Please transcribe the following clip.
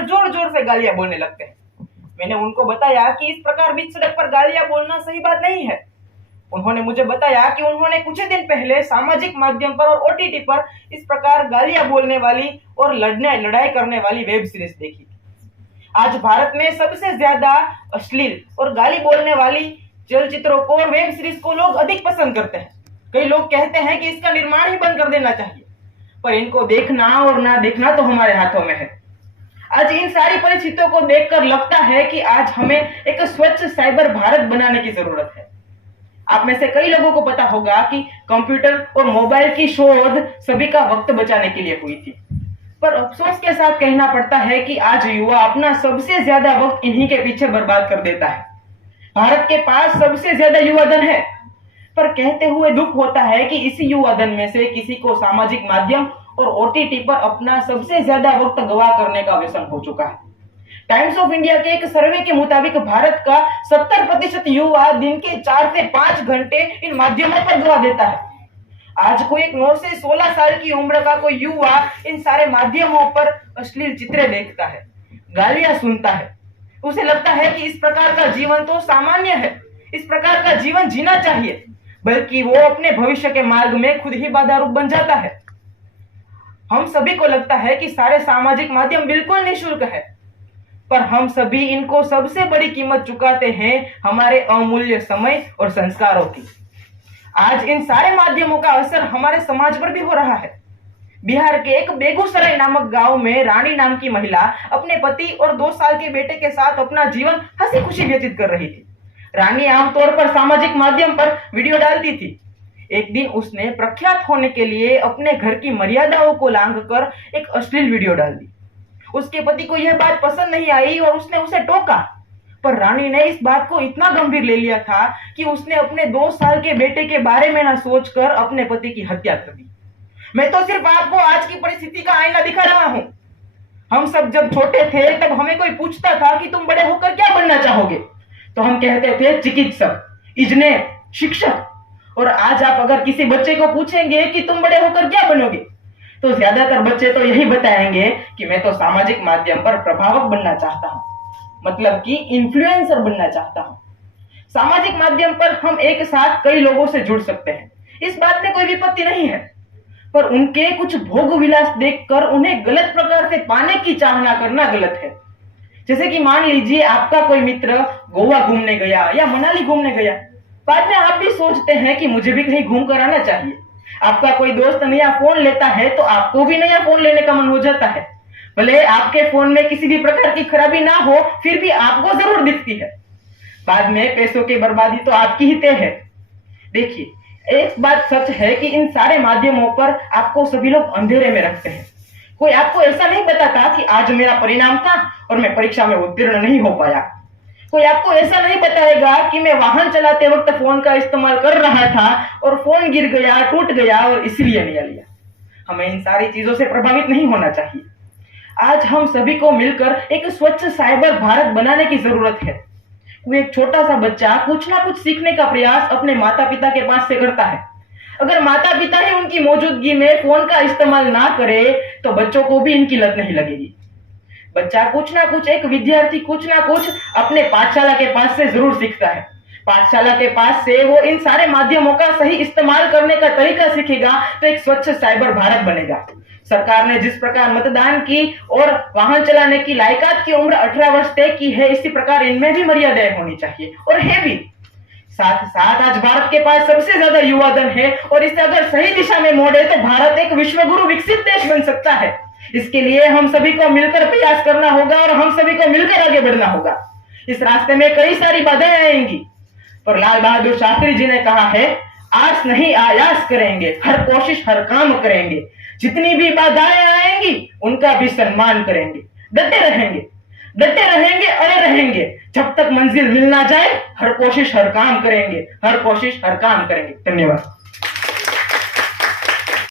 देखकर जोर जोर से गालियां बोलने लगते हैं। मैंने उनको बताया कि इस प्रकार बीच सड़क पर गालियां बोलना सही बात नहीं है। उन्होंने मुझे बताया कि उन्होंने कुछ ही दिन पहले सामाजिक माध्यम पर और ओटीटी पर इस प्रकार गालियां बोलने वाली और लड़ाई करने वाली वेब सीरीज देखी। आज भारत में सबसे ज्यादा अश्लील और गाली बोलने वाली चलचित्रों को और वेब सीरीज को लोग अधिक पसंद करते हैं। कई लोग कहते हैं कि इसका निर्माण ही बंद कर देना चाहिए, पर इनको देखना और ना देखना तो हमारे हाथों में है। आज इन सारी परिस्थितियों को देखकर लगता है कि आज हमें एक स्वच्छ साइबर भारत बनाने की जरूरत है। आप में से कई लोगों को पता होगा कि कंप्यूटर और मोबाइल की शोध सभी का वक्त बचाने के लिए हुई थी, पर अफसोस के साथ कहना पड़ता है कि आज युवा अपना सबसे ज्यादा वक्त इन्हीं के पीछे बर्बाद कर देता है। भारत के पास सबसे ज्यादा युवा धन है, पर कहते हुए दुख होता है कि इसी युवा धन में से किसी को सामाजिक माध्यम और ओटीटी पर अपना सबसे ज्यादा वक्त गवाह करने का व्यसन हो चुका है। टाइम्स ऑफ इंडिया के एक सर्वे के मुताबिक भारत का 70% युवा दिन के 4 से 5 घंटे इन माध्यमों पर गवा देता है। आज कोई एक 9 से 16 साल की उम्र का कोई युवा इन सारे माध्यमों पर अश्लील चित्रें देखता है, गालियां सुनता है। उसे लगता है कि इस प्रकार का जीवन तो सामान्य है, इस प्रकार का जीवन जीना चाहिए, बल्कि वो अपने भविष्य के मार्ग में खुद ही बाधा रूप बन जाता है। हम सभी को लगता है कि सारे सामाजिक माध्यम बिल्कुल निःशुल्क है, पर हम सभी इनको सबसे बड़ी कीमत चुकाते हैं हमारे अमूल्य समय और संस्कारों की। आज इन सारे माध्यमों का असर हमारे समाज पर भी हो रहा है। बिहार के एक बेगूसराय नामक गांव में रानी नाम की महिला अपने पति और 2 साल के बेटे के साथ अपना जीवन हंसी खुशी व्यतीत कर रही थी। रानी आमतौर पर सामाजिक माध्यम पर वीडियो डालती थी। एक दिन उसने प्रख्यात होने के लिए अपने घर की मर्यादाओं को लांघकर एक अश्लील वीडियो डाल दी। उसके पति को यह बात पसंद नहीं आई और उसने उसे टोका, पर रानी ने इस बात को इतना गंभीर ले लिया था कि उसने अपने 2 साल के बेटे के बारे में ना सोचकर अपने पति की हत्या कर दी। मैं तो सिर्फ आपको आज की परिस्थिति का आईना दिखा रहा हूं। हम सब जब छोटे थे तब हमें कोई पूछता था कि तुम बड़े होकर क्या बनना चाहोगे, तो हम कहते थे चिकित्सक, इंजीनियर, शिक्षक। और आज आप अगर किसी बच्चे को पूछेंगे कि तुम बड़े होकर क्या बनोगे, तो ज्यादातर बच्चे तो यही बताएंगे कि मैं तो सामाजिक माध्यम पर प्रभावक बनना चाहता हूं, मतलब कि इन्फ्लुएंसर बनना चाहता हूं। सामाजिक माध्यम पर हम एक साथ कई लोगों से जुड़ सकते हैं, इस बात में कोई विपत्ति नहीं है, पर उनके कुछ भोग विलास देखकर उन्हें गलत प्रकार से पाने की चाहना करना गलत है। जैसे कि मान लीजिए आपका कोई मित्र गोवा घूमने गया या मनाली घूमने गया, बाद में आप भी सोचते हैं कि मुझे भी कहीं घूम कर आना चाहिए। आपका कोई दोस्त नया फोन लेता है तो आपको भी नया फोन लेने का मन हो जाता है। भले आपके फोन में किसी भी प्रकार की खराबी ना हो, फिर भी आपको जरूर दिखती है। बाद में पैसों की बर्बादी तो आपकी ही तय है। देखिए, एक बात सच है कि इन सारे माध्यमों पर आपको सभी लोग अंधेरे में रखते हैं। कोई आपको ऐसा नहीं बताता कि आज मेरा परिणाम था और मैं परीक्षा में उत्तीर्ण नहीं हो पाया। कोई आपको ऐसा नहीं बताएगा कि मैं वाहन चलाते वक्त फोन का इस्तेमाल कर रहा था और फोन गिर गया, टूट गया और इसलिए नहीं लिया। हमें इन सारी चीजों से प्रभावित नहीं होना चाहिए। आज हम सभी को मिलकर एक स्वच्छ साइबर भारत बनाने की जरूरत है। वो एक छोटा सा बच्चा कुछ ना कुछ सीखने का प्रयास अपने माता पिता के पास से करता है। अगर माता पिता ही उनकी मौजूदगी में फोन का इस्तेमाल ना करे तो बच्चों को भी इनकी लत नहीं लगेगी। बच्चा कुछ ना कुछ, एक विद्यार्थी कुछ ना कुछ अपने पाठशाला के पास से जरूर सीखता है। पाठशाला के पास से वो इन सारे माध्यमों का सही इस्तेमाल करने का तरीका सीखेगा तो एक स्वच्छ साइबर भारत बनेगा। सरकार ने जिस प्रकार मतदान की और वाहन चलाने की लायकात की उम्र 18 वर्ष तय की है, इसी प्रकार इनमें भी मर्यादाएं होनी चाहिए, और है भी। साथ साथ आज भारत के पास सबसे ज्यादा युवा धन है और इसे अगर सही दिशा में मोड़े तो भारत एक विश्वगुरु विकसित देश बन सकता है। इसके लिए हम सभी को मिलकर प्रयास करना होगा और हम सभी को मिलकर आगे बढ़ना होगा। इस रास्ते में कई सारी बाधाएं आएंगी, पर लाल बहादुर शास्त्री जी ने कहा है, आस नहीं आयास करेंगे, हर कोशिश हर काम करेंगे, जितनी भी बाधाएं आएंगी उनका भी सम्मान करेंगे, डटे रहेंगे, अड़े रहेंगे, जब तक मंजिल मिल ना जाए हर कोशिश हर काम करेंगे, हर कोशिश हर काम करेंगे। धन्यवाद।